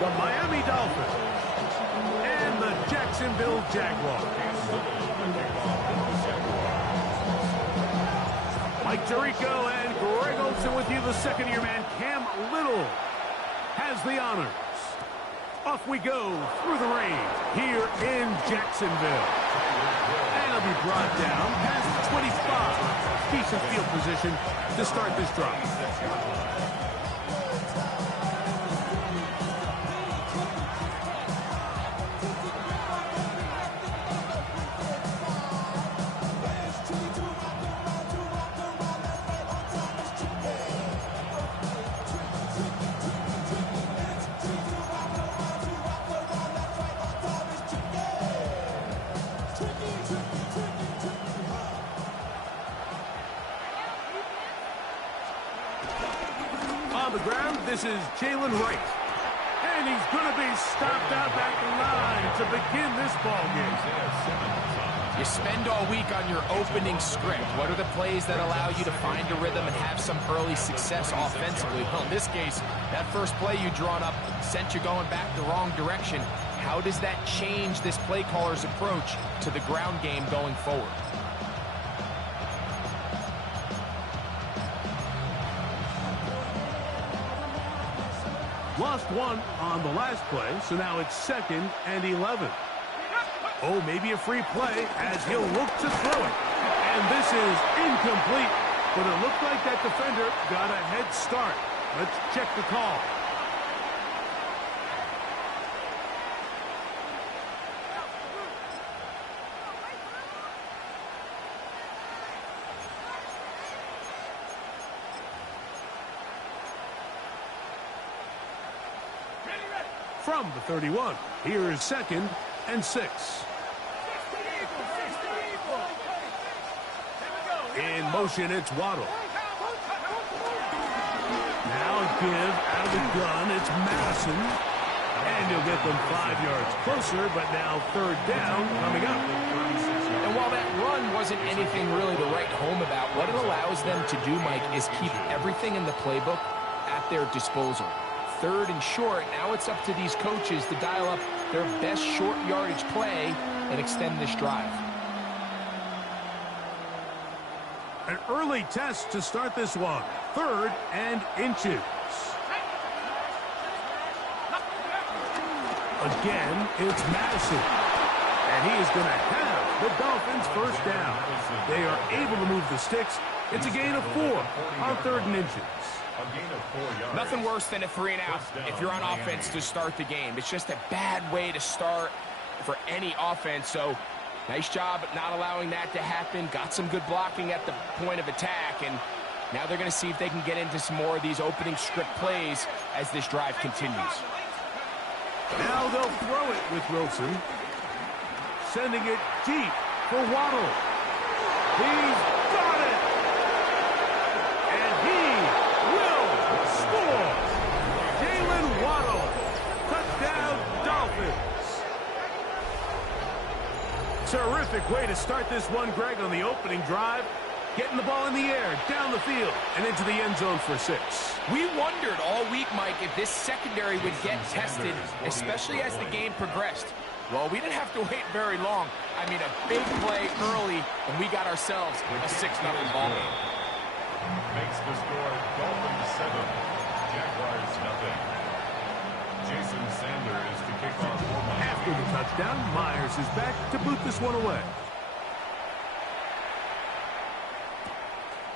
the Miami Dolphins and the Jacksonville Jaguars. Mike Tirico and Greg Olsen with you. The second-year man, Cam Little, has the honors. Off we go through the rain here in Jacksonville. And it'll be brought down past the 25. Decent field position to start this drive. On the ground, this is Jalen Wright. And he's going to be stopped out at the line to begin this ball game. You spend all week on your opening script. What are the plays that allow you to find a rhythm and have some early success offensively? Well, in this case, that first play you drawn up sent you going back the wrong direction. How does that change this play caller's approach to the ground game going forward? Lost one on the last play, so now it's 2nd and 11. Oh, maybe a free play as he'll look to throw it. And this is incomplete, but it looked like that defender got a head start. Let's check the call. From the 31, here is 2nd and 6. In motion, it's Waddle. Now a give out of the gun, it's Madison. And he'll get them 5 yards closer, but now 3rd down coming up. And while that run wasn't anything really to write home about, what it allows them to do, Mike, is keep everything in the playbook at their disposal. 3rd and short, now it's up to these coaches to dial up their best short yardage play and extend this drive. An early test to start this one. 3rd and inches. Again, it's Madison. And he is going to have the Dolphins first down. They are able to move the sticks. It's a gain of 4 on 3rd and inches. Nothing worse than a 3-and-out if you're on offense to start the game. It's just a bad way to start for any offense. So nice job at not allowing that to happen. Got some good blocking at the point of attack. And now they're going to see if they can get into some more of these opening script plays as this drive continues. Now they'll throw it with Wilson. Sending it deep for Waddle. He's got it. And he will score. Jalen Waddle. Touchdown, Dolphins. Terrific way to start this one, Greg, on the opening drive. Getting the ball in the air, down the field, and into the end zone for 6. We wondered all week, Mike, if this secondary would get tested, especially as the game progressed. Well, we didn't have to wait very long. I mean, a big play early, and we got ourselves a 6-0 ball game. Makes the score Dolphins 7, Jaguars 0. Jason Sanders to kick off for Miami. After the touchdown, Myers is back to boot this one away.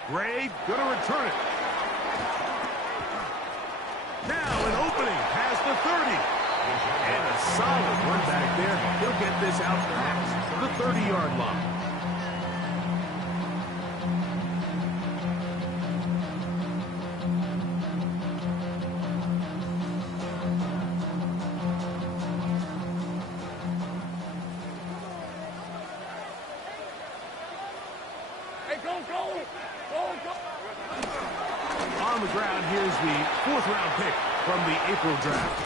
Gray gonna return it. Now an opening past the 30. And a solid run back there. He'll get this out past the 30-yard line. On the ground, here's the 4th-round pick from the April draft.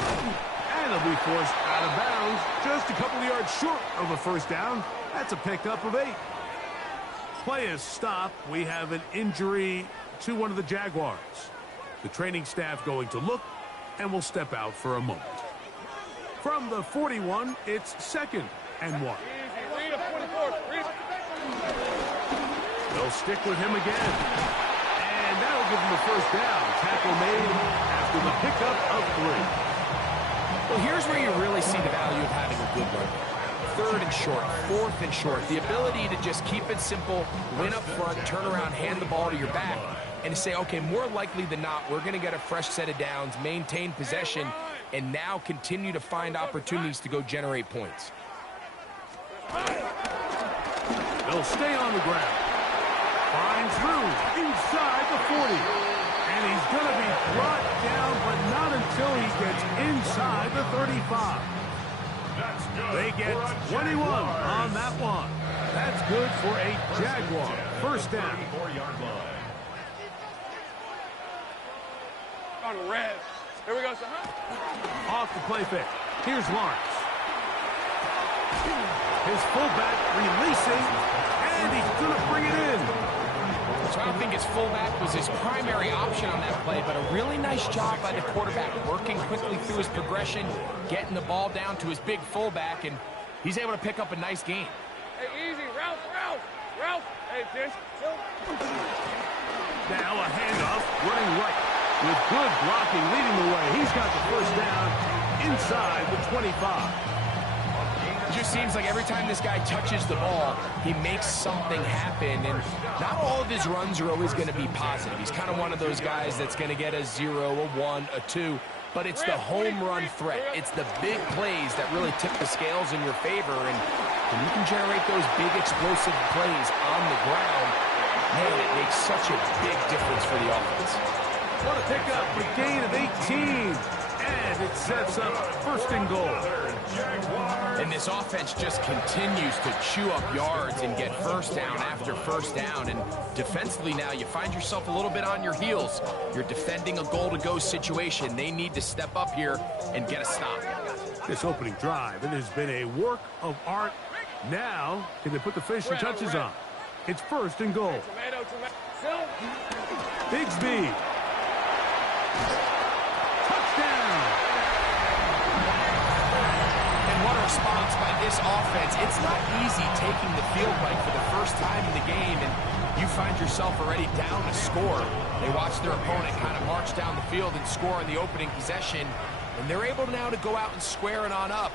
And it'll be forced out of bounds just a couple of yards short of a first down. That's a pickup of 8. Play is stopped. We have an injury to one of the Jaguars. The training staff going to look and will step out for a moment. From the 41, it's 2nd and 1. They'll stick with him again. And that'll give him the first down. Tackle made after the pickup of 3. Well, here's where you really see the value of having a good run. 3rd and short, 4th and short. The ability to just keep it simple, win up front, turn around, hand the ball to your back, and to say, okay, more likely than not, we're going to get a fresh set of downs, maintain possession, and now continue to find opportunities to go generate points. They'll stay on the ground. Finds room inside the 40. And he's going to be brought down, but not until he gets inside the 35. They get 21 on that one. That's good for a Jaguar. First down. On red. Here we go, son. Off the play fake. Here's Lawrence. His fullback releasing, and he's going to bring it in. So I don't think his fullback was his primary option on that play, but a really nice job by the quarterback, working quickly through his progression, getting the ball down to his big fullback, and he's able to pick up a nice gain. Hey, easy. Ralph. Hey, Fish. Now a handoff, running right. With good blocking leading the way, he's got the first down inside the 25. It just seems like every time this guy touches the ball, he makes something happen, and not all of his runs are always going to be positive. He's kind of one of those guys that's going to get a 0, a 1, a 2, but it's the home run threat. It's the big plays that really tip the scales in your favor, and when you can generate those big explosive plays on the ground, man, it makes such a big difference for the offense. What a pickup, a gain of 18. And it sets up 1st and goal. And this offense just continues to chew up yards and get first down after first down. And defensively now, you find yourself a little bit on your heels. You're defending a goal-to-go situation. They need to step up here and get a stop. This opening drive, it has been a work of art. Now, can they put the finishing touches on? It's 1st and goal. Bigsby. Touchdown! And what a response by this offense. It's not easy taking the field right for the first time in the game, and you find yourself already down a score. They watch their opponent kind of march down the field and score in the opening possession, and they're able now to go out and square it on up.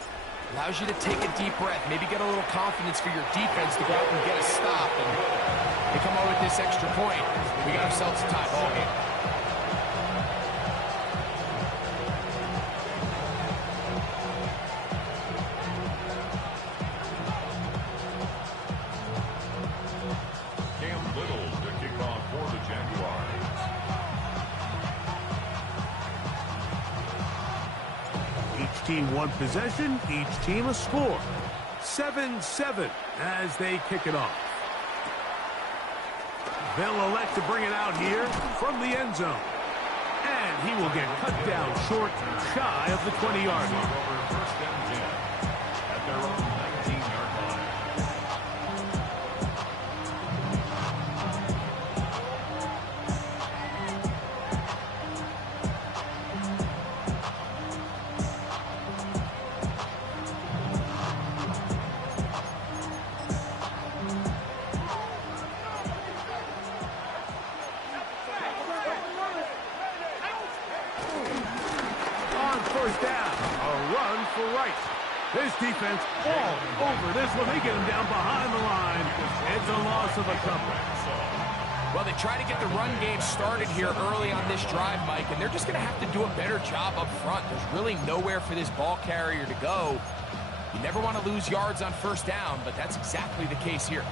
Allows you to take a deep breath, maybe get a little confidence for your defense to go out and get a stop, and they come out with this extra point. We got ourselves a tie ball game. Team one possession, each team a score. 7-7 as they kick it off. They'll elect to bring it out here from the end zone. And he will get cut down short, shy of the 20-yard line. First and 10 at their own 19-yard line. This defense all over this one. They get him down behind the line. It's a loss of a couple. Well, they try to get the run game started here early on this drive, Mike, and they're just going to have to do a better job up front. There's really nowhere for this ball carrier to go. You never want to lose yards on first down, but that's exactly the case here.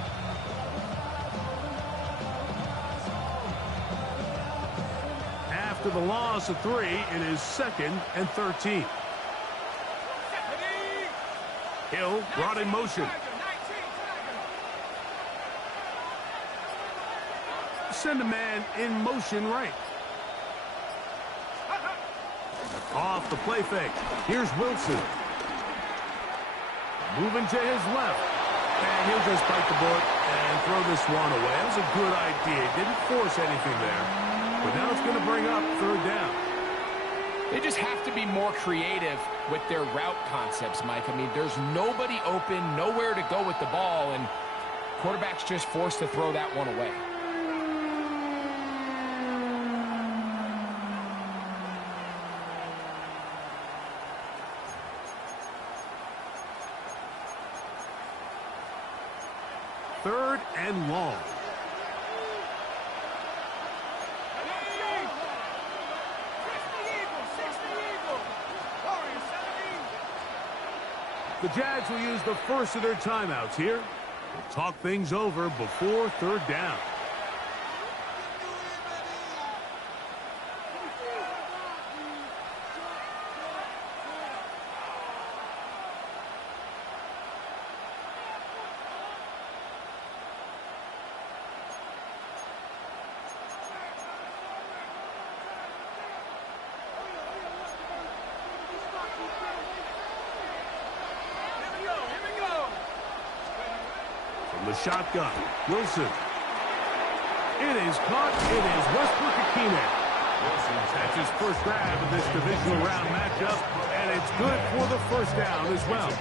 After the loss of 3, it is 2nd and 13. Hill brought in motion. Send a man in motion right. Off the play fake. Here's Wilson. Moving to his left. And he'll just bite the bullet and throw this one away. That was a good idea. Didn't force anything there. But now it's going to bring up 3rd down. They just have to be more creative with their route concepts, Mike. I mean, there's nobody open, nowhere to go with the ball, and quarterback's just forced to throw that one away. Third and long. The Jags will use the first of their timeouts here. Talk things over before third down. The shotgun. Wilson. It is caught. It is Westbrook-Akine. That's his first grab in this divisional round matchup, and it's good for the first down as well.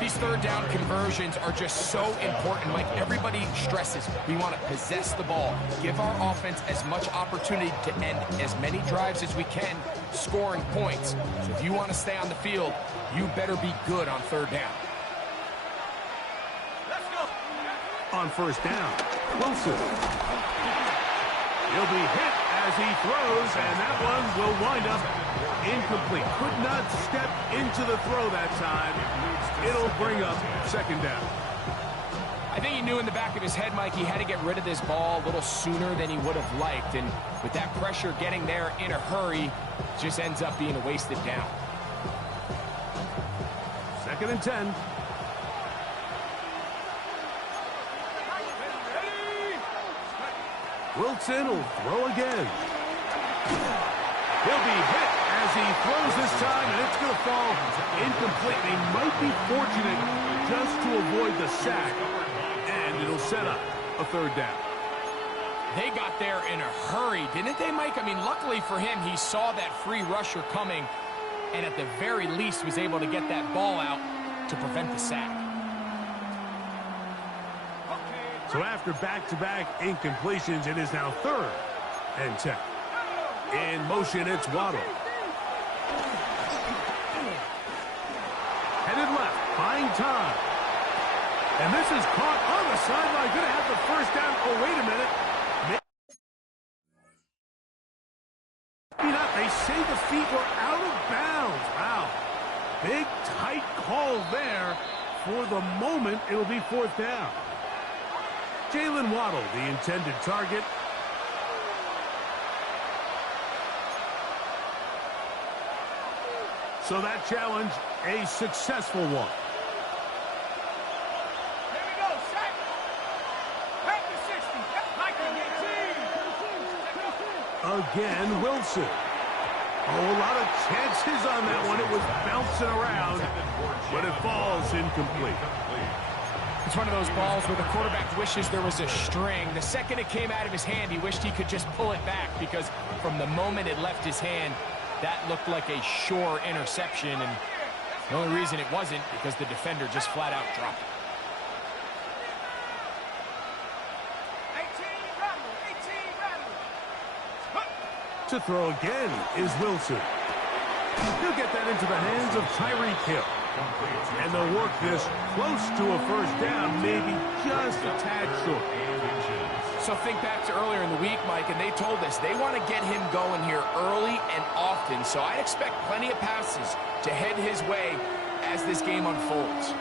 These third down conversions are just so important. Like everybody stresses, we want to possess the ball, give our offense as much opportunity to end as many drives as we can, scoring points. So if you want to stay on the field, you better be good on third down. On first down, Wilson. He'll be hit as he throws, and that one will wind up incomplete. Could not step into the throw that time. It'll bring up second down. I think he knew in the back of his head, Mike, he had to get rid of this ball a little sooner than he would have liked. And with that pressure getting there in a hurry, it just ends up being a wasted down. Second and 10. Wilson will throw again. He'll be hit as he throws this time, and it's going to fall incomplete. They might be fortunate just to avoid the sack, and it'll set up a third down. They got there in a hurry, didn't they, Mike? I mean, luckily for him, he saw that free rusher coming, and at the very least was able to get that ball out to prevent the sack. So after back-to-back incompletions, it is now third and 10. In motion, it's Waddle. Headed left, buying time. And this is caught on the sideline. Going to have the first down. Oh, wait a minute. Maybe not. They say the feet were out of bounds. Wow. Big, tight call there. For the moment, it'll be fourth down. Jalen Waddle, the intended target. So that challenge, a successful one. Here we go, set. Back to 60. Again, Wilson. Oh, a lot of chances on that one. It was bouncing around, but it falls incomplete. It's one of those balls where the quarterback wishes there was a string. The second it came out of his hand, he wished he could just pull it back, because from the moment it left his hand, that looked like a sure interception, and the only reason it wasn't because the defender just flat out dropped it. 18 rattle. To throw again is Wilson. He'll get that into the hands of Tyreek Hill. And they'll work this close to a first down, maybe just a tad short. So think back to earlier in the week, Mike, and they told us they want to get him going here early and often. So I expect plenty of passes to head his way as this game unfolds.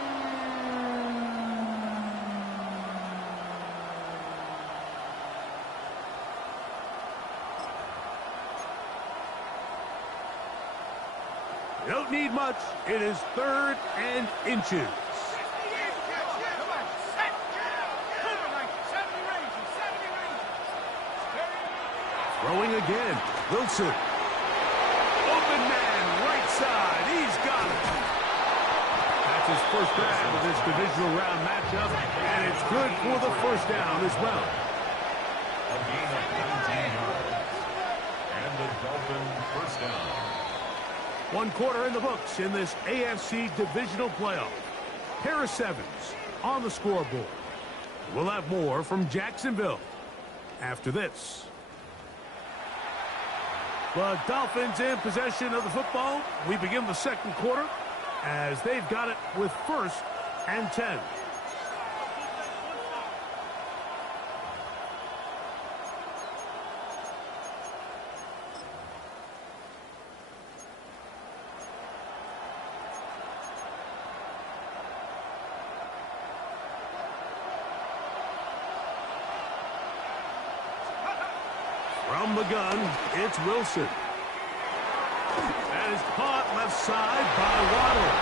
You don't need much. It is third and inches. Throwing again. Wilson. Open man, right side. He's got it. That's his first grab of this divisional round matchup, and it's good for the first down as well. A gain of 19 yards. And the Dolphin first down. One quarter in the books in this AFC divisional playoff. Pair of sevens on the scoreboard. We'll have more from Jacksonville after this. The Dolphins in possession of the football. We begin the second quarter as they've got it with 1st and 10. From the gun, it's Wilson. That is caught left side by Waddle.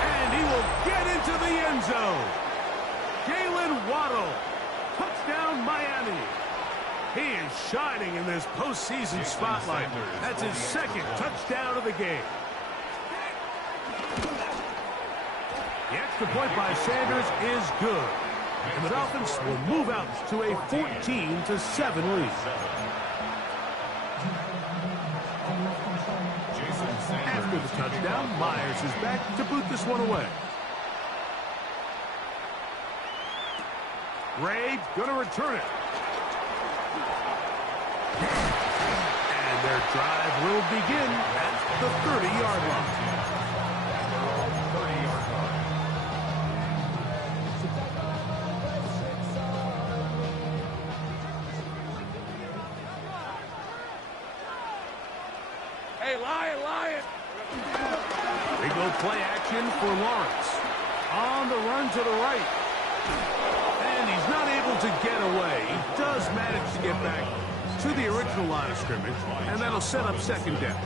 And he will get into the end zone. Jalen Waddle. Touchdown, Miami. He is shining in this postseason spotlight. That's his 2nd touchdown of the game. The extra point by Sanders is good. And the Dolphins will move out to a 14-7 lead. After the touchdown, Myers is back to boot this one away. Ray going to return it. And their drive will begin at the 30-yard line. We go play action for Lawrence. On the run to the right. And he's not able to get away. He does manage to get back to the original line of scrimmage, and that'll set up 2nd down.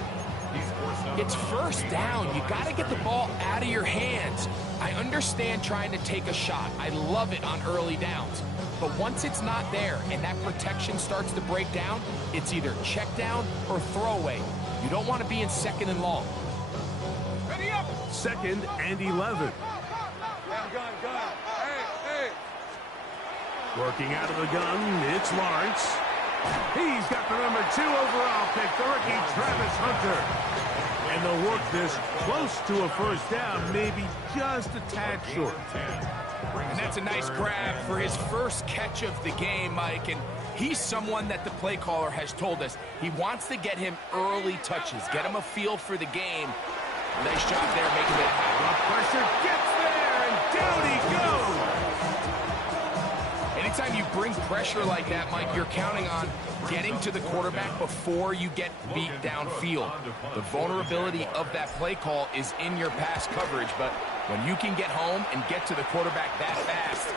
It's 1st down. You got to get the ball out of your hands. I understand trying to take a shot. I love it on early downs. But once it's not there and that protection starts to break down, it's either check down or throwaway. You don't want to be in 2nd and long. 2nd and 11. Working out of the gun, it's Lawrence. He's got the number 2 overall pick, the rookie Travis Hunter. And they'll work this close to a 1st down, maybe just a tad short. And that's a nice grab for his 1st catch of the game, Mike. And he's someone that the play caller has told us he wants to get him early touches, get him a feel for the game. Nice job there making that happen. The pressure gets there, and down he goes. Anytime you bring pressure like that, Mike, you're counting on getting to the quarterback before you get beat downfield. The vulnerability of that play call is in your pass coverage, but when you can get home and get to the quarterback that fast,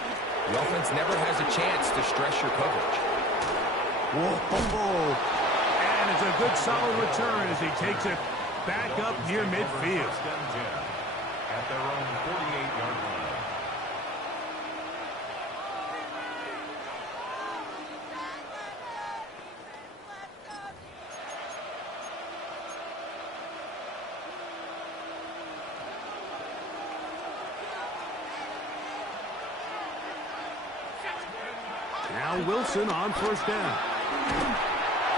the offense never has a chance to stress your coverage. Whoa. And it's a good solid return as he takes it back up near midfield. At their own 48-yard line. Now Wilson on 1st down.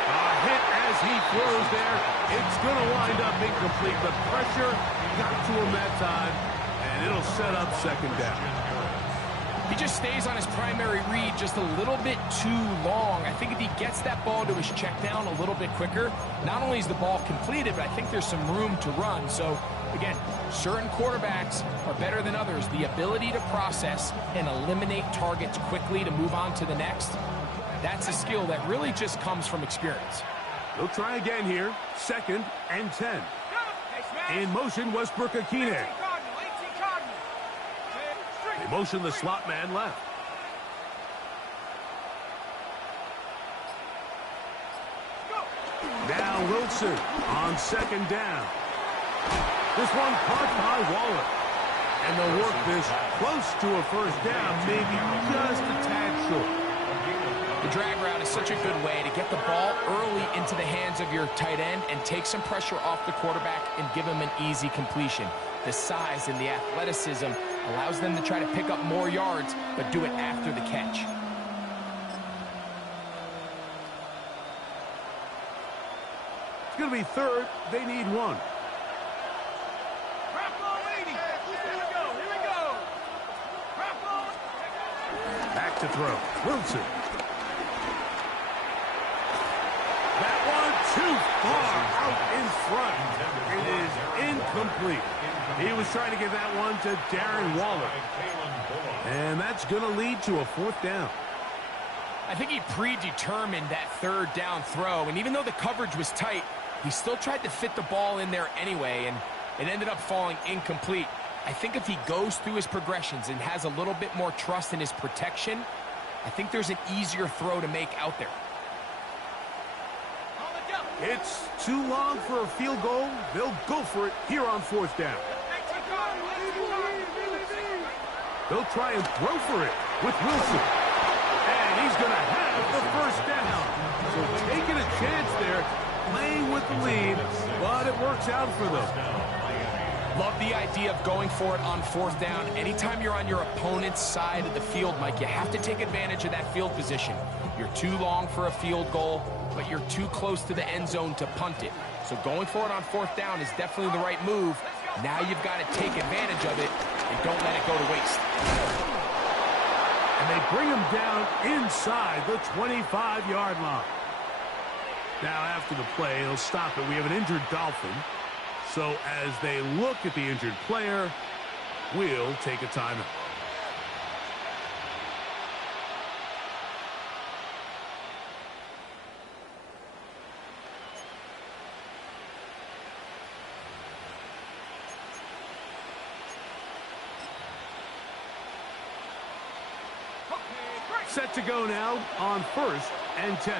A hit as he throws there. It's going to wind up incomplete. The pressure got to him that time, and it'll set up 2nd down. He just stays on his primary read just a little bit too long. I think if he gets that ball to his check down a little bit quicker, not only is the ball completed, but I think there's some room to run. So, again, certain quarterbacks are better than others. The ability to process and eliminate targets quickly to move on to the next, that's a skill that really just comes from experience. They'll try again here. 2nd and 10. In motion, Westbrook-Akine. They motion the slot man left. Now Wilson on 2nd down. This one caught by Waller. And they'll work this close to a 1st down, maybe just a tad short. The drag route is such a good way to get the ball early into the hands of your tight end and take some pressure off the quarterback and give him an easy completion. The size and the athleticism allows them to try to pick up more yards, but do it after the catch. It's going to be 3rd. They need 1. to throw. Wilson. That one too far out in front. It is incomplete. He was trying to get that one to Darren Waller. And that's going to lead to a 4th down. I think he predetermined that 3rd down throw, and even though the coverage was tight, he still tried to fit the ball in there anyway, and it ended up falling incomplete. I think if he goes through his progressions and has a little bit more trust in his protection, I think there's an easier throw to make out there. It's too long for a field goal. They'll go for it here on 4th down. They'll try and throw for it with Wilson. And he's going to have the 1st down. So taking a chance there, playing with the lead, but it works out for them. Love the idea of going for it on 4th down. Anytime you're on your opponent's side of the field, Mike, you have to take advantage of that field position. You're too long for a field goal, but you're too close to the end zone to punt it. So going for it on 4th down is definitely the right move. Now you've got to take advantage of it and don't let it go to waste. And they bring him down inside the 25-yard line. Now after the play, he'll stop it. We have an injured Dolphin. So as they look at the injured player, we'll take a timeout. Set to go now on 1st and 10.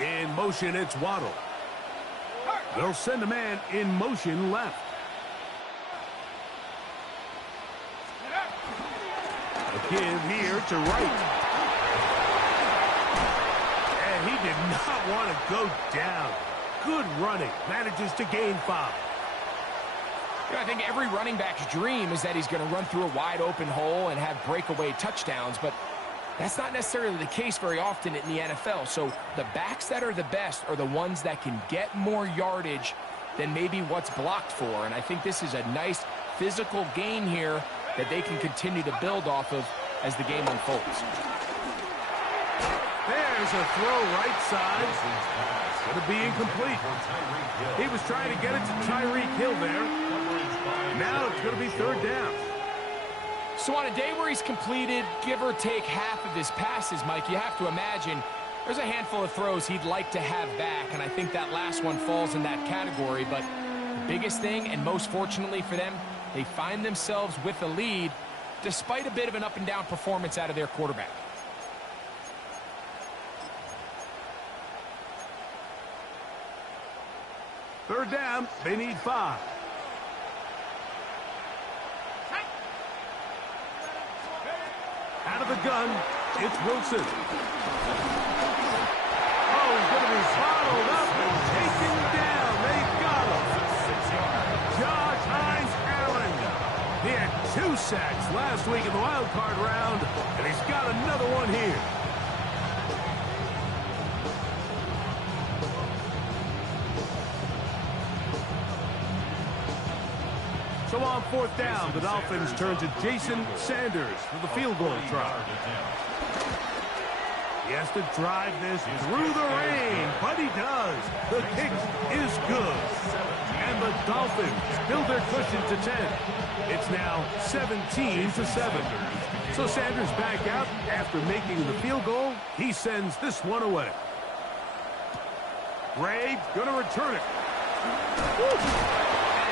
In motion, it's Waddle. They'll send a man in motion left. A give here to right. And he did not want to go down. Good running. Manages to gain 5. You know, I think every running back's dream is that he's going to run through a wide open hole and have breakaway touchdowns, but that's not necessarily the case very often in the NFL. So the backs that are the best are the ones that can get more yardage than maybe what's blocked for. And I think this is a nice physical gain here that they can continue to build off of as the game unfolds. There's a throw right side. Going to be incomplete. He was trying to get it to Tyreek Hill there. Now it's going to be 3rd down. So on a day where he's completed, give or take half of his passes, Mike, you have to imagine there's a handful of throws he'd like to have back, and I think that last one falls in that category. But the biggest thing, and most fortunately for them, they find themselves with a lead despite a bit of an up-and-down performance out of their quarterback. Third down, they need 5. Out of the gun, it's Wilson. Oh, he's going to be bottled up and taken down. They've got him. Josh Hines-Allen. He had 2 sacks last week in the wild card round, and he's got another one here. So on 4th down, the Dolphins turn to Jason Sanders for the field goal try. He has to drive this through the rain, but he does. The kick is good. And the Dolphins build their cushion to 10. It's now 17-7. So Sanders back out after making the field goal. He sends this one away. Ray going to return it. Woo!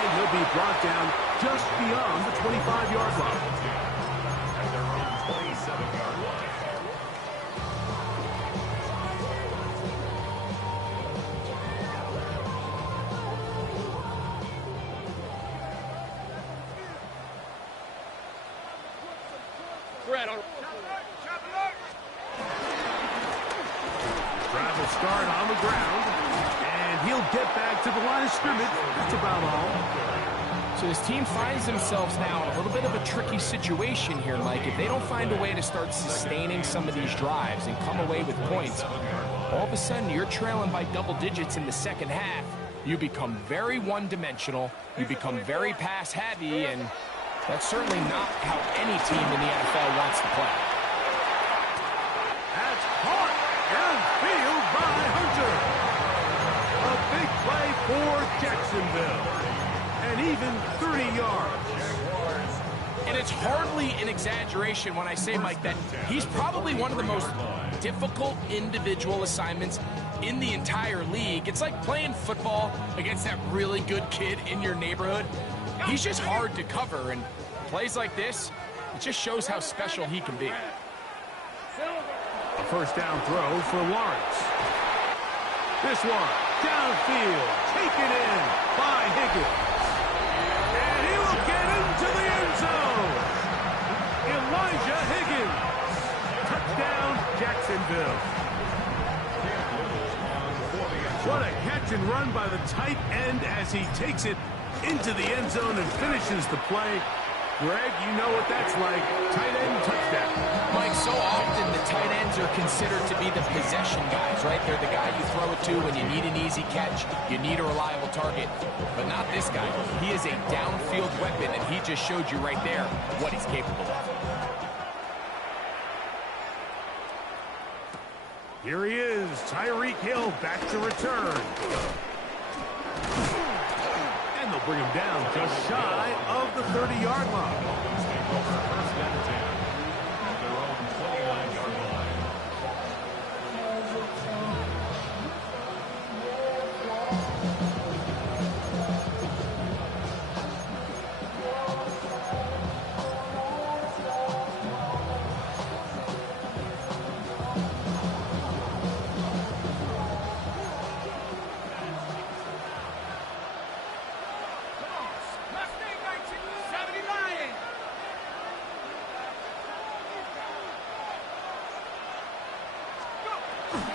And he'll be brought down just beyond the 25-yard line. At their own 27-yard line. Drive will start on the ground, and he'll get back to the line of scrimmage. That's about all. So this team finds themselves now in a little bit of a tricky situation here, Mike. If they don't find a way to start sustaining some of these drives and come away with points, all of a sudden you're trailing by double digits in the second half. You become very one-dimensional, you become very pass-heavy, and that's certainly not how any team in the NFL wants to play. That's caught downfield by Hunter. A big play for Jacksonville. And even 30 yards. And it's hardly an exaggeration when I say, Mike, that he's probably one of the most difficult individual assignments in the entire league. It's like playing football against that really good kid in your neighborhood. He's just hard to cover, and plays like this, it just shows how special he can be. A first down throw for Lawrence. This one, downfield, taken in by Higgins. And he will get into the end zone. Elijah Higgins. Touchdown, Jacksonville. What a catch and run by the tight end as he takes it into the end zone and finishes the play. Greg, you know what that's like. Tight end touchdown. Mike, so often the tight ends are considered to be the possession guys, right? They're the guy you throw it to when you need an easy catch, you need a reliable target. But not this guy. He is a downfield weapon, and he just showed you right there what he's capable of. Here he is, Tyreek Hill back to return. And they'll bring him down just shy of the 30-yard line. First and 10 at their own 29-yard line.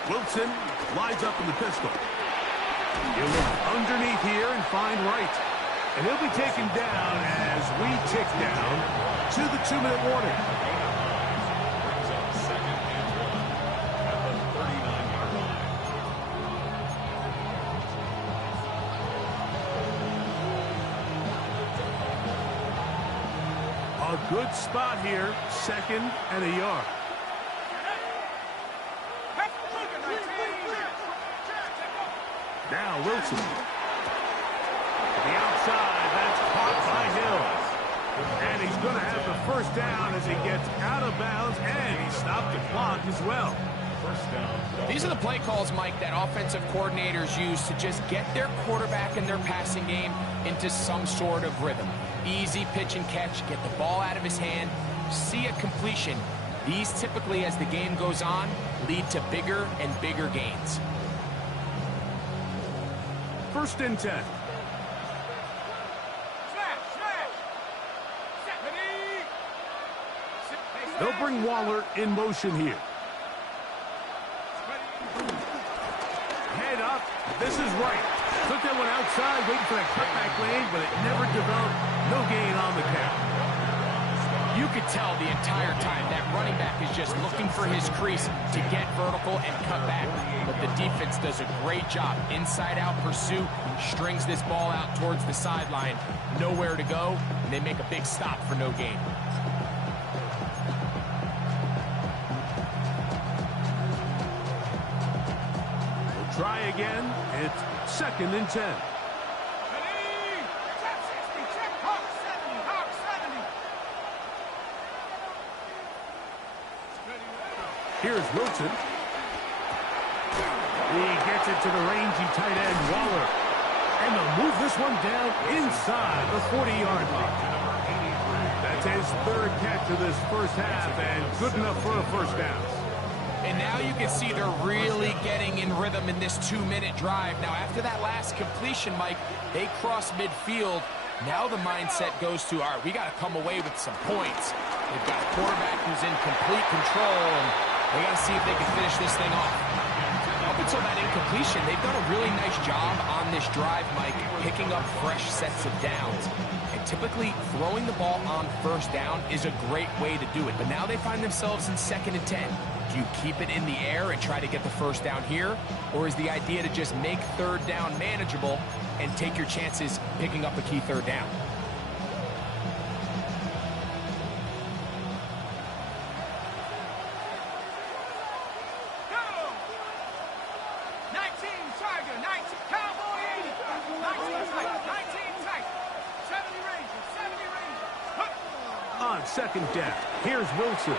Wilson lines up in the pistol. He'll look underneath here and find Wright. And he'll be taken down as we tick down to the 2-minute warning. Brings up second and 1 at the 39-yard line. A good spot here, second and a yard. Now Wilson. To the outside, that's caught by Hill. And he's going to have the first down as he gets out of bounds, and he stopped the clock as well. First down. These are the play calls, Mike, that offensive coordinators use to just get their quarterback and their passing game into some sort of rhythm. Easy pitch and catch, get the ball out of his hand, see a completion. These typically, as the game goes on, lead to bigger and bigger gains. First and 10. They'll bring Waller in motion here. Head up. This is right. Took that one outside, waiting for that cutback lane, but it never developed. No gain on the count. You could tell the entire time that running back is just looking for his crease to get vertical and cut back. But the defense does a great job. Inside-out pursuit, strings this ball out towards the sideline. Nowhere to go, and they make a big stop for no gain. We'll try again. It's second and 10. Here's Wilson. He gets it to the rangy tight end, Waller. And they'll move this one down inside the 40-yard line. That's his third catch of this first half, and good enough for a first down. And now you can see they're really getting in rhythm in this 2-minute drive. Now, after that last completion, Mike, they cross midfield. Now the mindset goes to, all right, we got to come away with some points. They've got a quarterback who's in complete control, and they got to see if they can finish this thing off. Up until that incompletion, they've done a really nice job on this drive, Mike, picking up fresh sets of downs. And typically, throwing the ball on first down is a great way to do it. But now they find themselves in second and 10. Do Do you keep it in the air and try to get the first down here? Or is the idea to just make third down manageable and take your chances picking up a key third down? On second down, here's Wilson.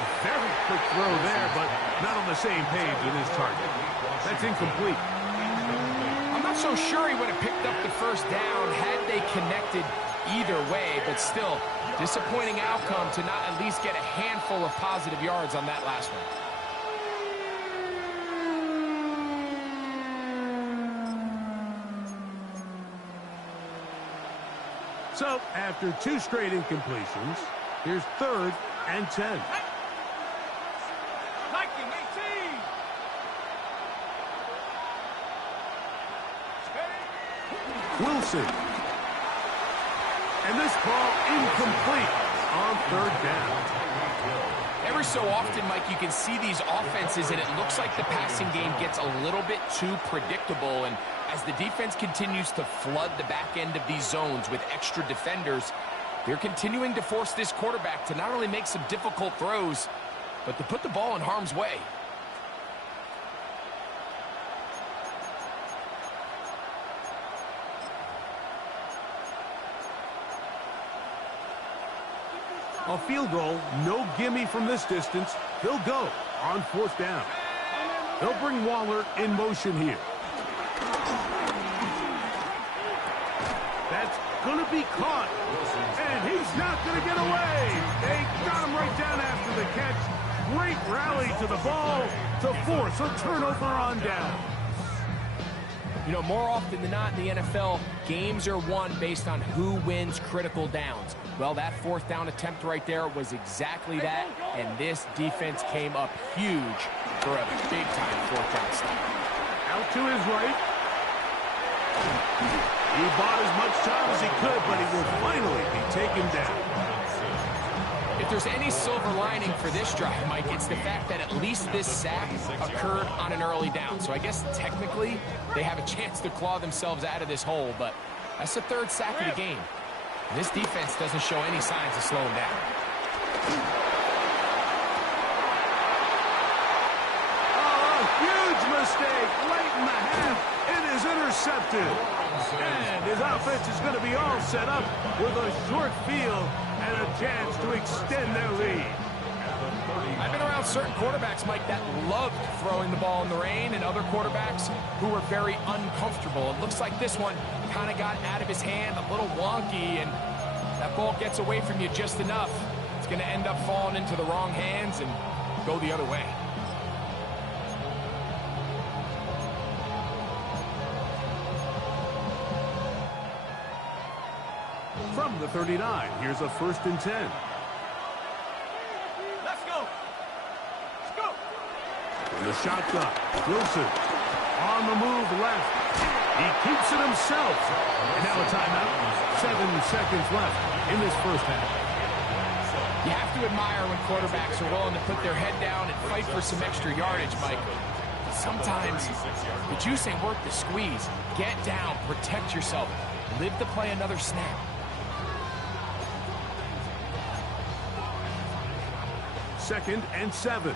A very quick throw there, but not on the same page with his target. That's incomplete. I'm not so sure he would have picked up the first down had they connected either way, but still, disappointing outcome to not at least get a handful of positive yards on that last one. So, after 2 straight incompletions, here's 3rd and 10. Wilson. And this ball incomplete on 3rd down. Every so often, Mike, you can see these offenses, and it looks like the passing game gets a little bit too predictable. And as the defense continues to flood the back end of these zones with extra defenders, they're continuing to force this quarterback to not only make some difficult throws, but to put the ball in harm's way. A field goal, no gimme from this distance. He'll go on 4th down. They'll bring Waller in motion here. That's going to be caught. And he's not going to get away. They got him right down after the catch. Great rally to the ball to force a turnover on down. You know, more often than not in the NFL, games are won based on who wins critical downs. Well, that 4th down attempt right there was exactly that, and this defense came up huge for a big-time 4th down stop. Out to his right. He bought as much time as he could, but he will finally be taken down. If there's any silver lining for this drive, Mike, it's the fact that at least this sack occurred on an early down. So I guess technically they have a chance to claw themselves out of this hole, but that's the 3rd sack of the game. And this defense doesn't show any signs of slowing down. Oh, huge mistake late in the half. It is intercepted. And his offense is going to be all set up with a short field and a chance to extend their lead. I've been around certain quarterbacks, Mike, that loved throwing the ball in the rain, and other quarterbacks who were very uncomfortable. It looks like this one kind of got out of his hand, a little wonky, and that ball gets away from you just enough. It's going to end up falling into the wrong hands and go the other way. From the 39, here's a 1st and 10. Let's go. Let's go. In the shotgun, Wilson on the move left. He keeps it himself. And now a timeout. 7 seconds left in this 1st half. You have to admire when quarterbacks are willing to put their head down and fight for some extra yardage, Mike. Sometimes the juice ain't worth the squeeze. Get down, protect yourself, live to play another snap. 2nd and 7.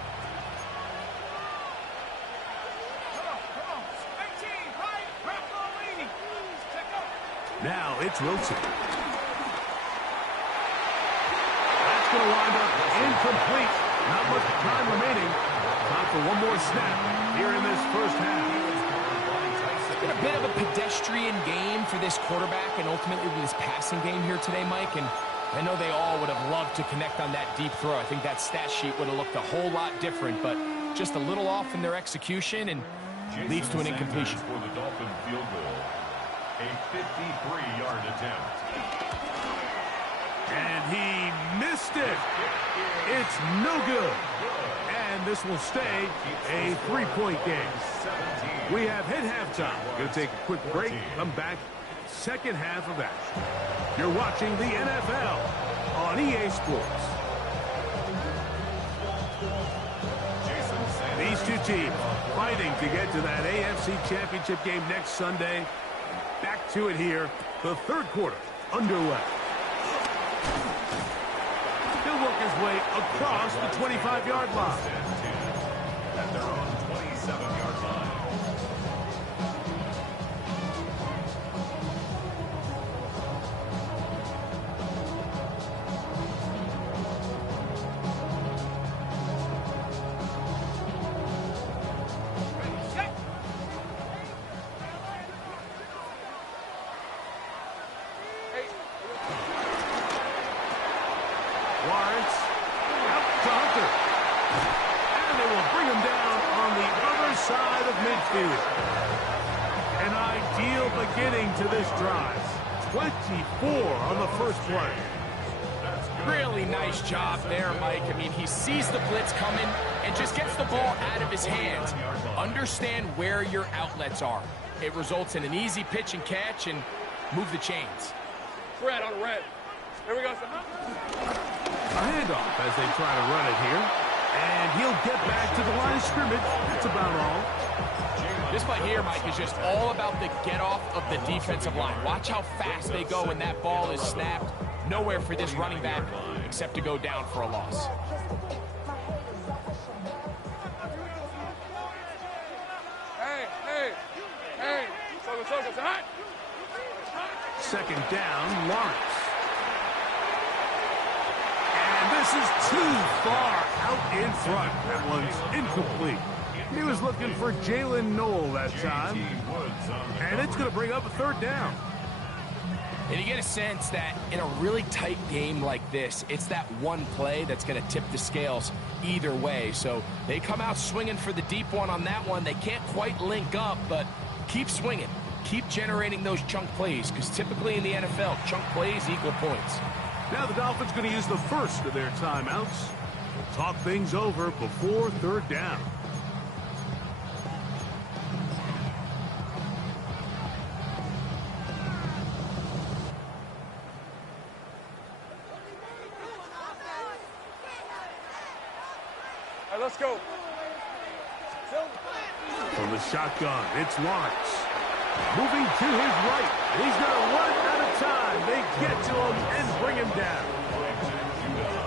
Now it's Wilson. That's going to wind up incomplete. Not much time remaining. Time for one more snap here in this 1st half. It's been a bit of a pedestrian game for this quarterback and ultimately this passing game here today, Mike. And I know they all would have loved to connect on that deep throw. I think that stat sheet would have looked a whole lot different, but just a little off in their execution and leads to an incompletion. For the Dolphin field goal, a 53-yard attempt. And he missed it. It's no good. And this will stay a 3-point game. We have hit halftime. Going to take a quick break. Come back. 2nd half of action. You're watching the NFL on EA Sports. teams fighting to get to that AFC Championship game next Sunday. Back to it here. The third quarter underway. He'll work his way across the 25-yard line. At their own 27-yard line. Lawrence out to Hunter. And they will bring him down on the other side of midfield. An ideal beginning to this drive. 24 on the first play. Really nice job there, Mike. I mean, he sees the blitz coming and just gets the ball out of his hands. Understand where your outlets are. It results in an easy pitch and catch and move the chains. Red on red. Here we go. A handoff as they try to run it here. And he'll get back to the line of scrimmage. That's about all. This play here, Mike, is just all about the get-off of the defensive line. Watch how fast they go when that ball is snapped. Nowhere for this running back except to go down for a loss. Hey. Focus. Hot. Second down, Lawrence. And this is too far out in front. That one's incomplete. He was looking for Jalen Noel that time. And it's going to bring up a third down. And you get a sense that in a really tight game like this, it's that one play that's going to tip the scales either way. So they come out swinging for the deep one on that one. They can't quite link up, but keep swinging. Keep generating those chunk plays, because typically in the NFL, chunk plays equal points. Now the Dolphins going to use the first of their timeouts. We'll talk things over before third down. All right, let's go. From the shotgun, it's Lawrence. Moving to his right. He's going to run out of time. They get to him and bring him down.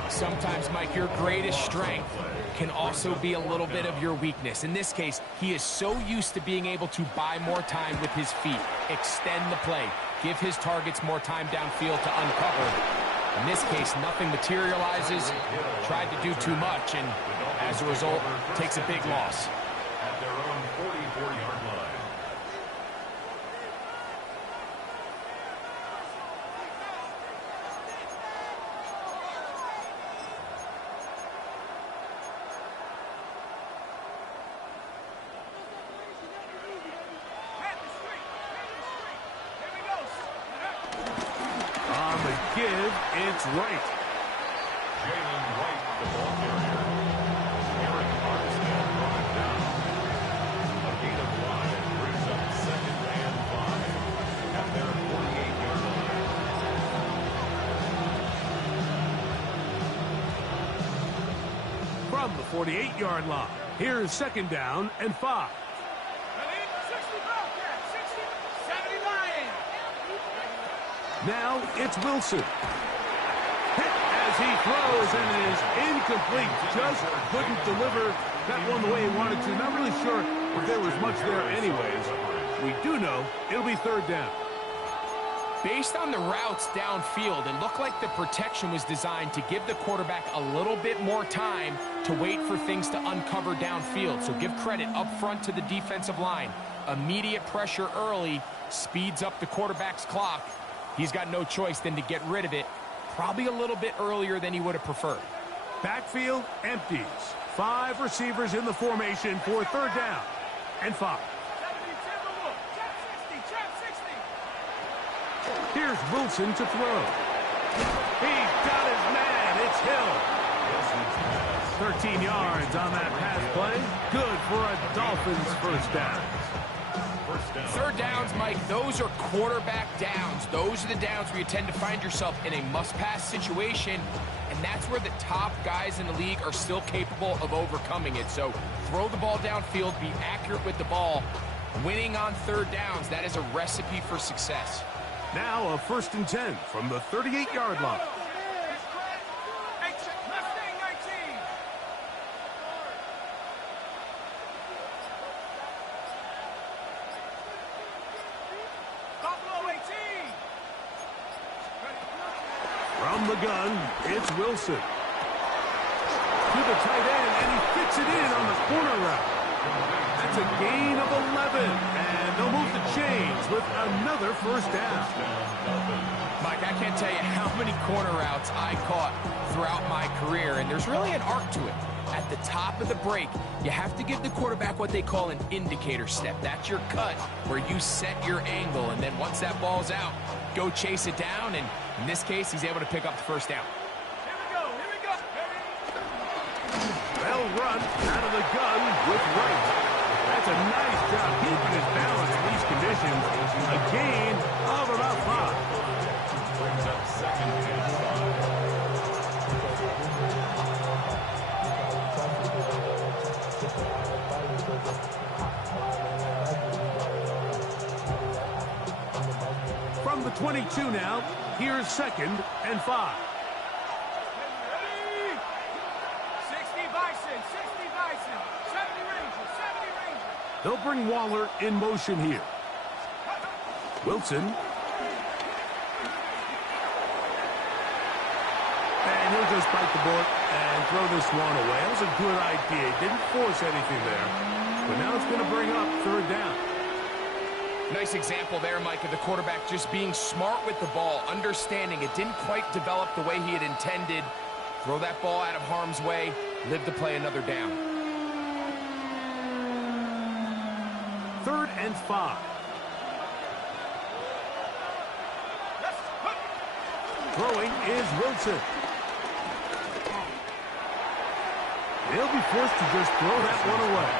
Sometimes, Mike, your greatest strength can also be a little bit of your weakness. In this case, he is so used to being able to buy more time with his feet, extend the play, give his targets more time downfield to uncover. In this case, nothing materializes, tried to do too much, and as a result, takes a big loss. At their own 44-yard line. On the give, it's right. Jalen White, the ball carrier. Eric Armstead brought it down. A gain of 1 brings up 2nd and 5 at their 48-yard line. From the 48-yard line, here's second down and 5. Now it's Wilson. Hit as he throws and it is incomplete. Just couldn't deliver that one the way he wanted to. Not really sure if there was much there anyways. We do know it'll be third down. Based on the routes downfield, it looked like the protection was designed to give the quarterback a little bit more time to wait for things to uncover downfield. So give credit up front to the defensive line. Immediate pressure early speeds up the quarterback's clock. He's got no choice than to get rid of it, probably a little bit earlier than he would have preferred. Backfield empties. 5 receivers in the formation for third down and 5. Here's Wilson to throw. He got his man. It's Hill. 13 yards on that pass play. Good for a Dolphins first down. first down. Third downs, Mike, those are quarterback downs. Those are the downs where you tend to find yourself in a must-pass situation, and that's where the top guys in the league are still capable of overcoming it. So throw the ball downfield, be accurate with the ball. Winning on third downs, that is a recipe for success. Now a 1st and 10 from the 38-yard line. From the gun, it's Wilson. To the tight end, and he fits it in on the corner route. That's a gain of 11, and they'll move the chains with another first down. Mike, I can't tell you how many corner routes I caught throughout my career, and there's really an art to it. At the top of the break, you have to give the quarterback what they call an indicator step. That's your cut, where you set your angle, and then once that ball's out, go chase it down, and in this case, he's able to pick up the first down. Here we go. They'll run out of the gun with Wright. That's a nice job keeping his balance in these conditions. A gain of about 5. Brings up 2nd and 5. From the 22 now, here's 2nd and 5. 60 Bison, 70 Rangers, 70 Rangers. They'll bring Waller in motion here. Wilson. And he'll just bite the bullet and throw this one away. That was a good idea. Didn't force anything there. But now it's going to bring up 3rd down. Nice example there, Mike, of the quarterback just being smart with the ball, understanding it didn't quite develop the way he had intended. Throw that ball out of harm's way, live to play another down. 3rd and 5. Throwing is Wilson. They'll be forced to just throw that one away.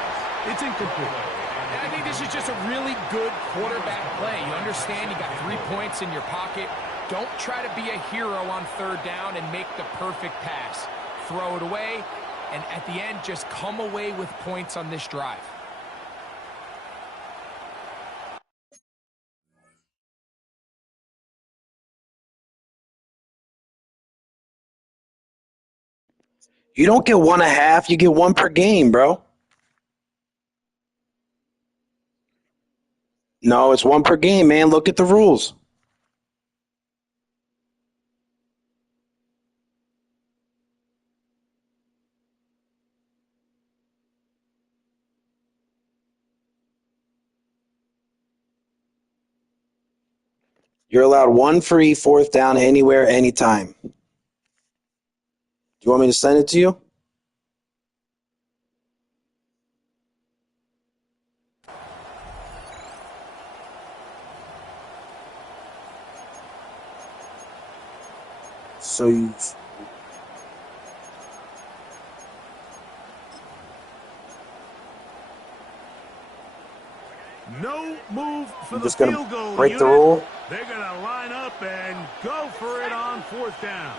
It's incomplete. And I think this is just a really good quarterback play. You understand you got 3 points in your pocket. Don't try to be a hero on 3rd down and make the perfect pass. Throw it away, and at the end, just come away with points on this drive. You don't get 1.5, you get 1 per game, bro. No, it's 1 per game, man. Look at the rules. You're allowed 1 free 4th down anywhere, anytime. Do you want me to send it to you? So you... No move for the just gonna field goal break unit. the rule? They're going to line up and go for it on 4th down.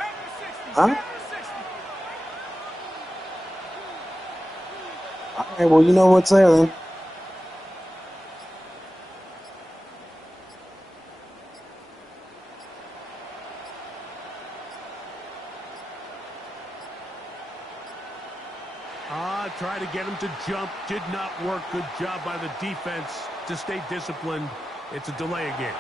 Huh? All right, well, you know what's there then. Try to get him to jump. Did not work. Good job by the defense to stay disciplined. It's a delay again.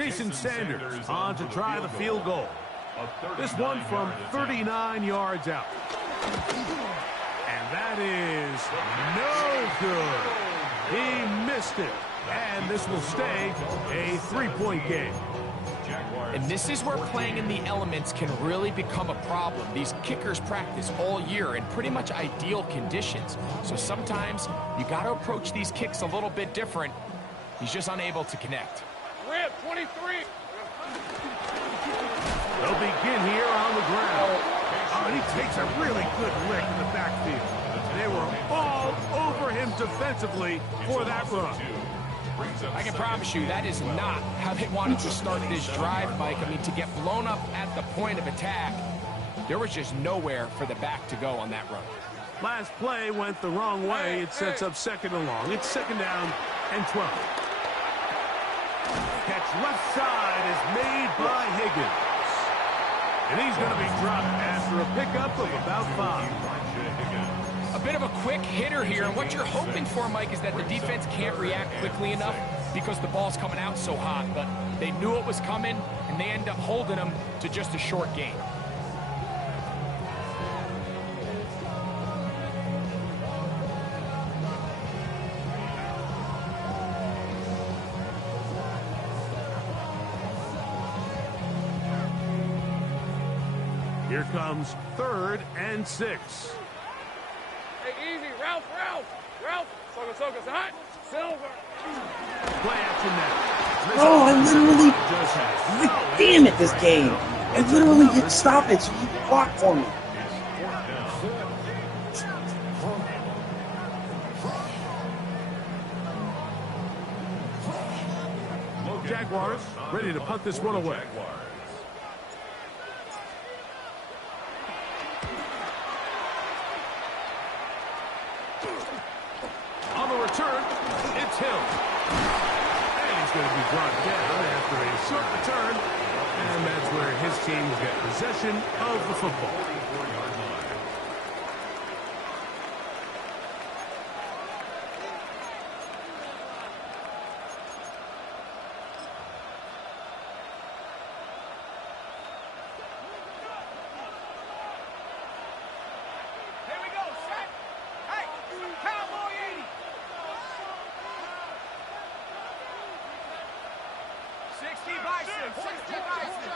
Jason Sanders on to try the field goal. This one from 39 yards out. And that is no good. He missed it. And this will stay a 3-point game. And this is where playing in the elements can really become a problem. These kickers practice all year in pretty much ideal conditions. So sometimes you got to approach these kicks a little bit different. He's just unable to connect. Rip, 23. They'll begin here on the ground. Oh, and he takes a really good lick in the backfield. They were all over him defensively for that run. I can promise you that is not how they wanted to start this drive, Mike. I mean, to get blown up at the point of attack, there was just nowhere for the back to go on that run. Last play went the wrong way. It sets up second and long. It's second down and 12. Catch left side is made by Higgins. And he's going to be dropped after a pickup of about 5. A bit of a quick hitter here, and what you're hoping for, Mike, is that the defense can't react quickly enough because the ball's coming out so hot, but they knew it was coming, and they end up holding them to just a short gain. Here comes 3rd and 6. Hey, easy. Ralph. Soka, hot. Silver. Play action now. Oh, I literally... Damn it, this game. I literally hit stop it so you can block for me. Jaguars ready to punt this one away. On the return, it's Hill. And he's going to be brought down after a short return. And that's where his team will get possession of the football.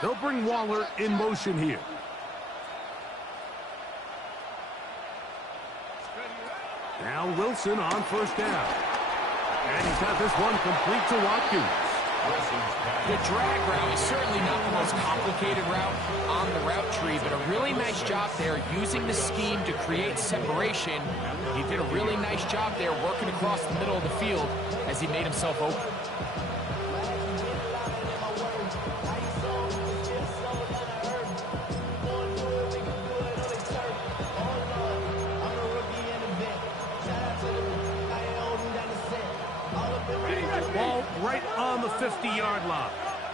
They'll bring Waller in motion here. Now Wilson on first down. And he's got this one complete to Watkins. The drag route is certainly not the most complicated route on the route tree, but a really nice job there using the scheme to create separation. He did a really nice job there working across the middle of the field as he made himself open. Ball right on the 50-yard line.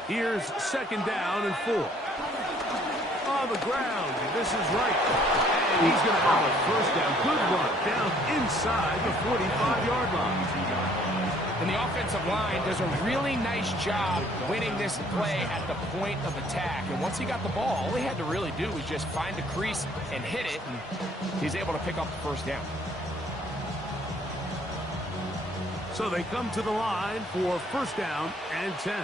Here's second down and 4. On the ground, this is right. And he's going to have a first down. Good run down inside the 45-yard line. And the offensive line does a really nice job winning this play at the point of attack. And once he got the ball, all he had to really do was just find a crease and hit it. And he's able to pick up the first down. So they come to the line for first down and 10.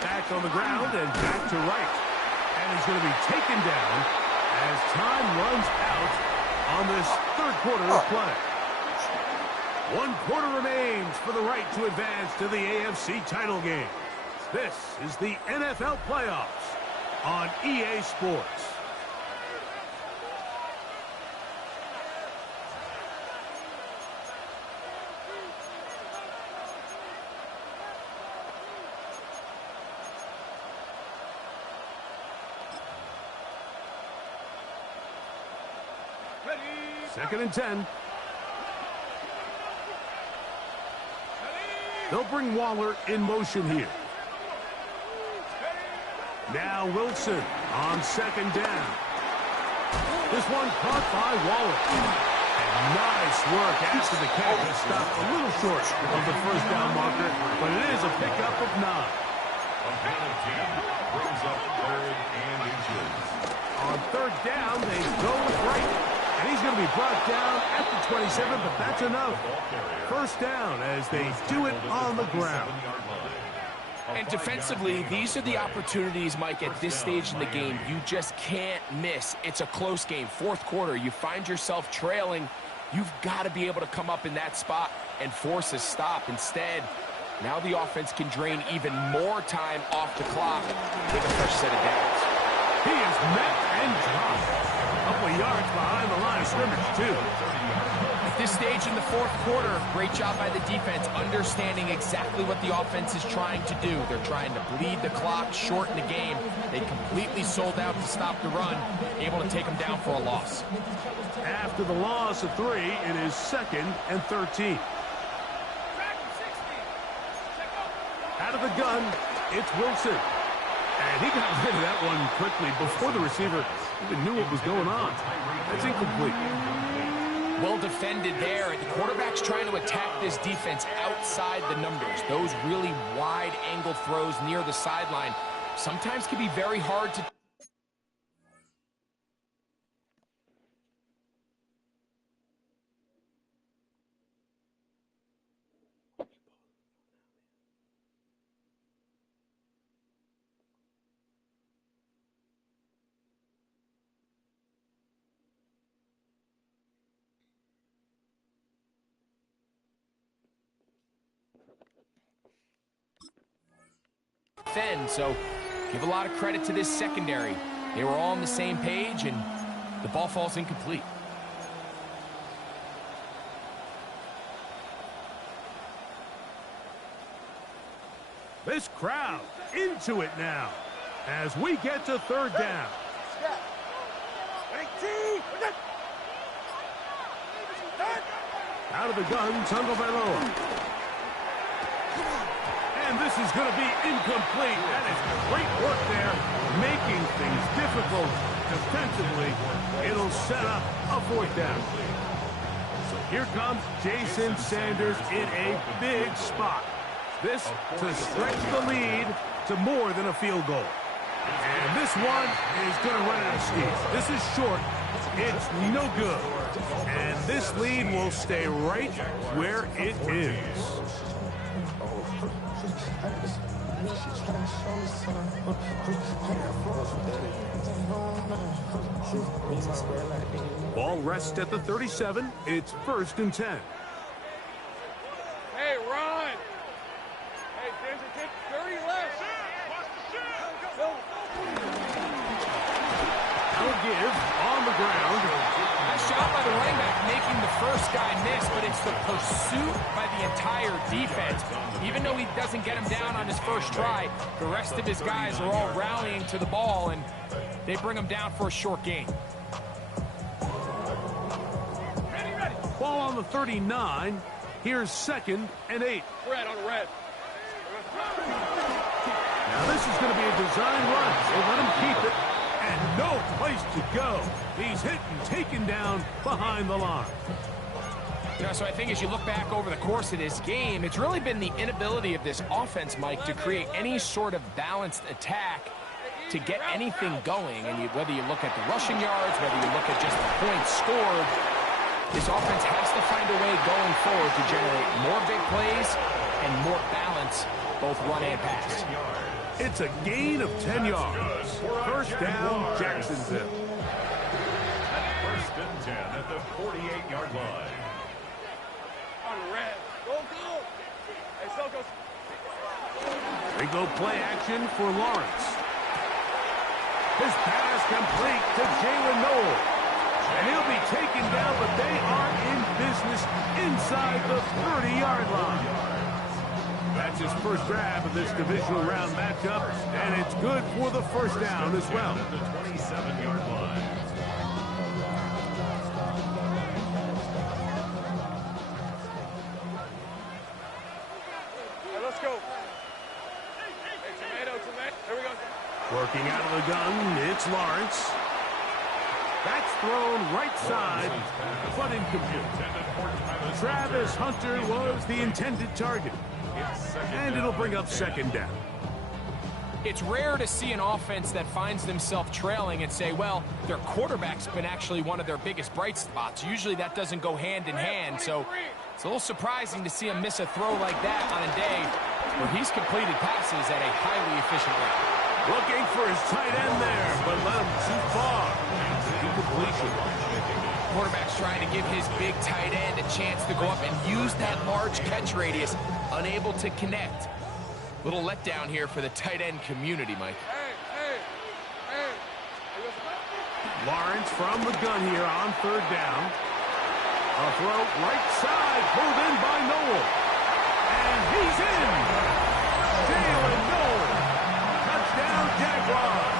Back on the ground and back to right. And he's going to be taken down as time runs out on this third quarter of play. 1 quarter remains for the right to advance to the AFC title game. This is the NFL playoffs on EA Sports. Second and 10. They'll bring Waller in motion here. Now Wilson on second down. This one caught by Waller. Nice work after the catch is stopped a little short of the first down marker, but it is a pickup of 9. A gain of 10 brings up 3rd and inches. On 3rd down, they go with Wright. And he's going to be brought down at the 27, but that's enough. 1st down as they do it on the ground. And defensively, these are the opportunities, Mike, at this stage in the game you just can't miss. It's a close game. 4th quarter, you find yourself trailing. You've got to be able to come up in that spot and force a stop. Instead, now the offense can drain even more time off the clock with a fresh set of downs. He is met and dropped. A couple of yards behind the line of scrimmage, too. At this stage in the 4th quarter, great job by the defense, understanding exactly what the offense is trying to do. They're trying to bleed the clock, shorten the game. They completely sold out to stop the run, able to take them down for a loss. After the loss of 3, it is 2nd and 13. Out of the gun, it's Wilson. And he got rid of that one quickly before the receiver even knew what was going on. That's incomplete. Well defended there. The quarterback's trying to attack this defense outside the numbers. Those really wide angle throws near the sideline sometimes can be very hard to... So give a lot of credit to this secondary. They were all on the same page, and the ball falls incomplete. This crowd into it now as we get to 3rd down. Out of the gun, Tagovailoa. And this is going to be incomplete. That is great work there, making things difficult defensively. It'll set up a 4th down. So here comes Jason Sanders in a big spot. This to stretch the lead to more than a field goal. And this one is going to run out of steam. This is short. It's no good. And this lead will stay right where it is. Ball rests at the 37. It's 1st and 10. Hey, Ron. Hey, Ginger, take 30 left. I'll give on the ground. Nice job by the running back making the first guy miss, but it's the pursuit by the entire defense. Even though he doesn't get him down on his first try, the rest of his guys are all rallying to the ball, and they bring him down for a short gain. Ball on the 39. Here's 2nd and 8. Red on red. Now this is going to be a design run, so let him keep it. And no place to go. He's hit and taken down behind the line. You know, so I think as you look back over the course of this game, it's really been the inability of this offense, Mike, to create any sort of balanced attack to get anything going. And whether you look at the rushing yards, whether you look at just the points scored, this offense has to find a way going forward to generate more big plays and more balance, both run and pass. It's a gain of 10 yards. 1st down, Jacksonville. 1st and 10 at the 48-yard line. On red. Go, go. Hey, Sel goes. They go play action for Lawrence. His pass complete to Jalen Noel. And he'll be taken down, but they are in business inside the 30-yard line. That's his first grab of this divisional round matchup, and it's good for the 1st down as well. At the 27-yard line. Hey, let's go. Hey, tomato. Here we go. Working out of the gun, it's Lawrence. That's thrown right side, but incomplete. Travis Hunter was the intended target. And it'll bring up second down. It's rare to see an offense that finds themselves trailing and say, well, their quarterback's been actually one of their biggest bright spots. Usually that doesn't go hand in hand, so it's a little surprising to see him miss a throw like that on a day where he's completed passes at a highly efficient rate. Looking for his tight end there, but let him too far. Incompletion. Quarterback's trying to give his big tight end a chance to go up and use that large catch radius, unable to connect. Little letdown here for the tight end community, Mike. Lawrence from the gun here on third down. A throw right side, pulled in by Noel. And he's in. Jalen Noel. Touchdown, Jaguars.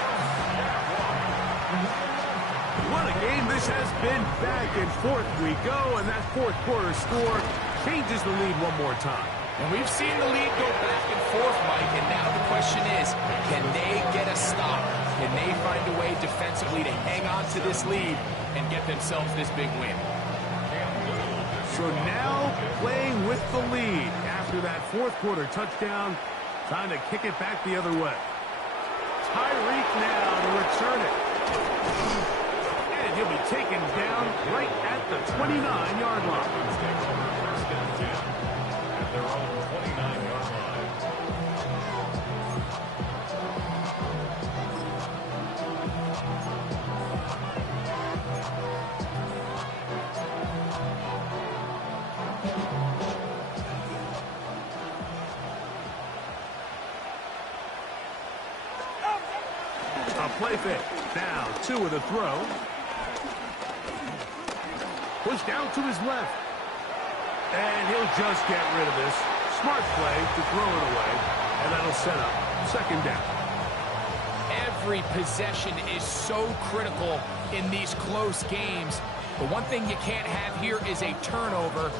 What a game this has been. Back and forth we go, and that fourth quarter score changes the lead one more time. And we've seen the lead go back and forth, Mike, and now the question is, can they get a stop? Can they find a way defensively to hang on to this lead and get themselves this big win? So now playing with the lead after that fourth quarter touchdown, trying to kick it back the other way. Tyreek now to return it. And he'll be taken down right at the 29-yard line. Their own 29-yard line. A play fake. Now, 2 with a throw. Pushed out to his left. And he'll just get rid of this. Smart play to throw it away. And that'll set up second down. Every possession is so critical in these close games. The one thing you can't have here is a turnover.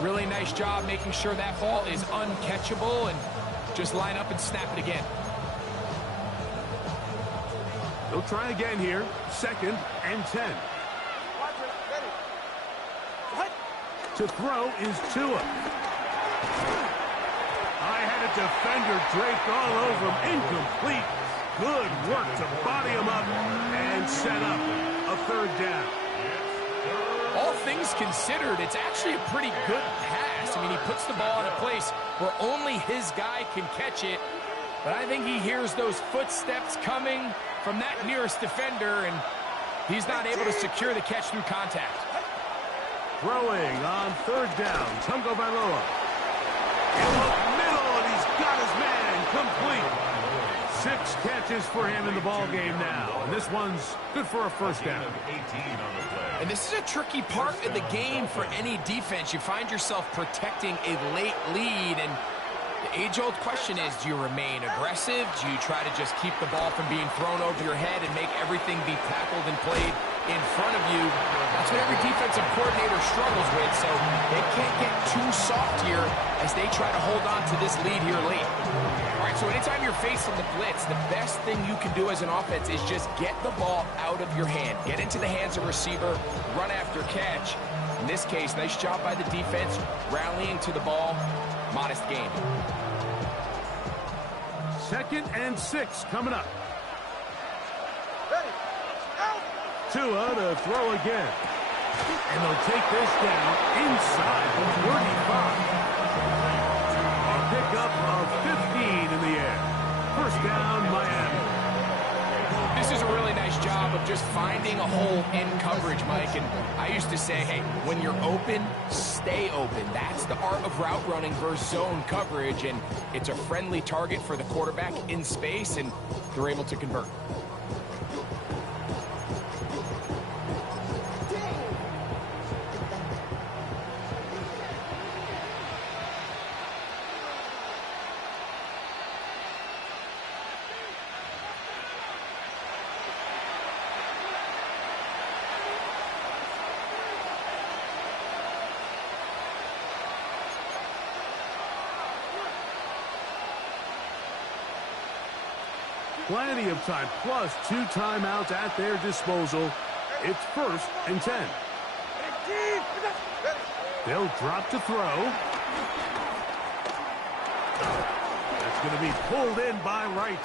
Really nice job making sure that ball is uncatchable and just line up and snap it again. They'll try again here. 2nd and 10. To throw is Tua. I had a defender draped all over him. Incomplete. Good work to body him up and set up a third down. All things considered, it's actually a pretty good pass. I mean, he puts the ball in a place where only his guy can catch it. But I think he hears those footsteps coming from that nearest defender, and he's not able to secure the catch through contact. Throwing on third down, Tungo Bailoa. In the middle, and he's got his man complete. 6 catches for him in the ball game now, and this one's good for a first down. 18 on the play. And this is a tricky part of the game for any defense. You find yourself protecting a late lead, and the age-old question is, do you remain aggressive? Do you try to just keep the ball from being thrown over your head and make everything be tackled and played in front of you? That's what every defensive coordinator struggles with, so they can't get too soft here as they try to hold on to this lead here late. All right, so anytime you're facing the blitz, the best thing you can do as an offense is just get the ball out of your hand. Get into the hands of receiver, run after catch. In this case, nice job by the defense, rallying to the ball. Modest game. 2nd and 6 coming up. Tua to throw again. And they'll take this down inside the 35. A pickup of 15 in the air. First down, Miami. This is a really nice job of just finding a hole in coverage, Mike. And I used to say, hey, when you're open, stay open. That's the art of route running versus zone coverage. And it's a friendly target for the quarterback in space, and they're able to convert. Plenty of time, plus 2 timeouts at their disposal. It's 1st and 10. They'll drop to throw. That's going to be pulled in by Wright.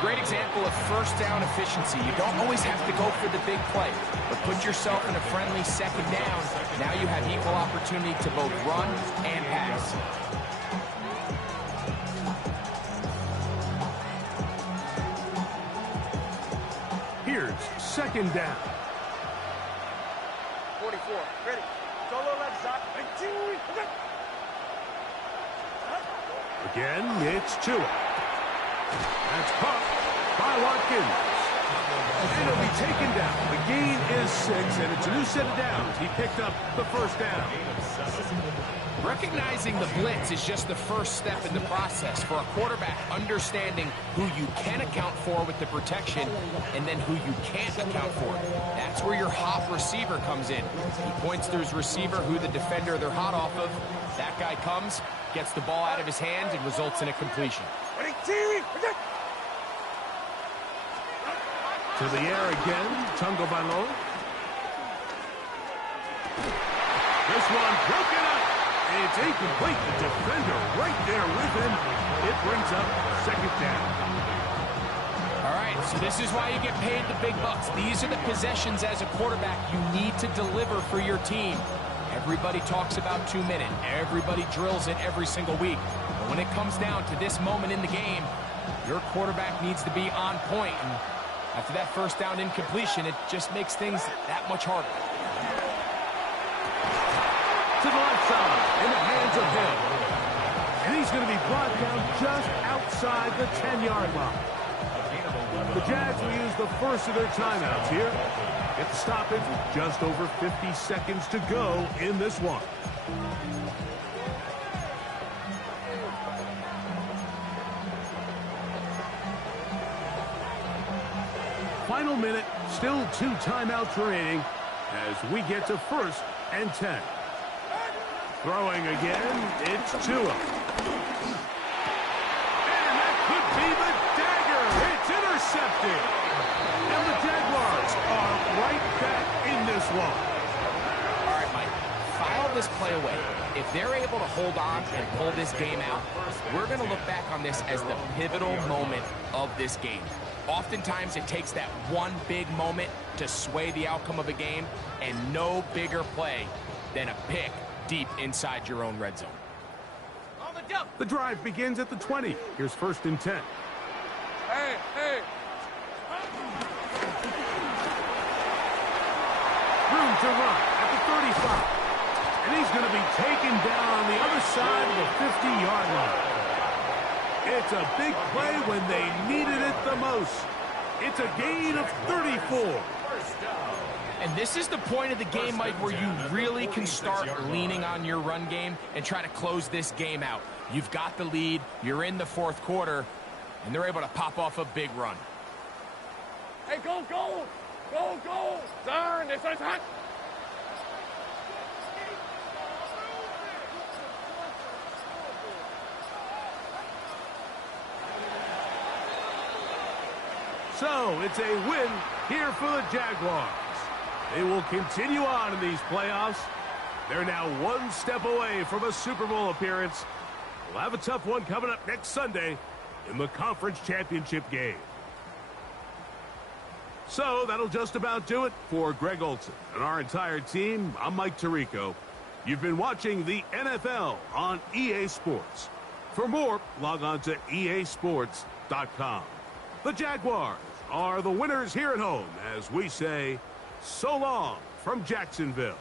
Great example of first down efficiency. You don't always have to go for the big play, but put yourself in a friendly second down. Now you have equal opportunity to both run and pass. Here's 2nd down. 44. Ready. Solo left side. Again, it's Tua. That's caught by Watkins. And it'll be taken down. The gain is 6, and it's a new set of downs. He picked up the 1st down. Recognizing the blitz is just the first step in the process for a quarterback, understanding who you can account for with the protection and then who you can't account for. That's where your hot receiver comes in. He points to his receiver, who the defender they're hot off of. That guy comes, gets the ball out of his hand, and results in a completion. To the air again, Tungo Balon. This one broken up. It's incomplete. The defender right there with him. It brings up 2nd down. All right, so this is why you get paid the big bucks. These are the possessions as a quarterback you need to deliver for your team. Everybody talks about 2-minute. Everybody drills it every single week. But when it comes down to this moment in the game, your quarterback needs to be on point. And after that 1st down incompletion, it just makes things that much harder. To the left side, in the hands of Hill. And he's going to be brought down just outside the 10-yard line. The Jags will use the first of their timeouts here. Get the stoppage with just over 50 seconds to go in this one. Final minute, still 2 timeouts remaining as we get to 1st and 10. Throwing again, it's Tua. And that could be the dagger. It's intercepted. And the Jaguars are right back in this one. All right, Mike, file this play away. If they're able to hold on and pull this game out, we're going to look back on this as the pivotal moment of this game. Oftentimes, it takes that one big moment to sway the outcome of a game, and no bigger play than a pick deep inside your own red zone. The drive begins at the 20. Here's 1st and 10. Hey. Room to run at the 35. And he's going to be taken down on the other side of the 50-yard line. It's a big play when they needed it the most. It's a gain of 34. And this is the point of the game, Mike, where you really can start leaning on your run game and try to close this game out. You've got the lead, you're in the 4th quarter, and they're able to pop off a big run. Hey, go! Turn, this is hot. So it's a win here for the Jaguars. They will continue on in these playoffs. They're now 1 step away from a Super Bowl appearance. We'll have a tough one coming up next Sunday in the conference championship game. So that'll just about do it for Greg Olson and our entire team. I'm Mike Tirico. You've been watching the NFL on EA Sports. For more, log on to easports.com. The Jaguars are the winners here at home as we say so long from Jacksonville.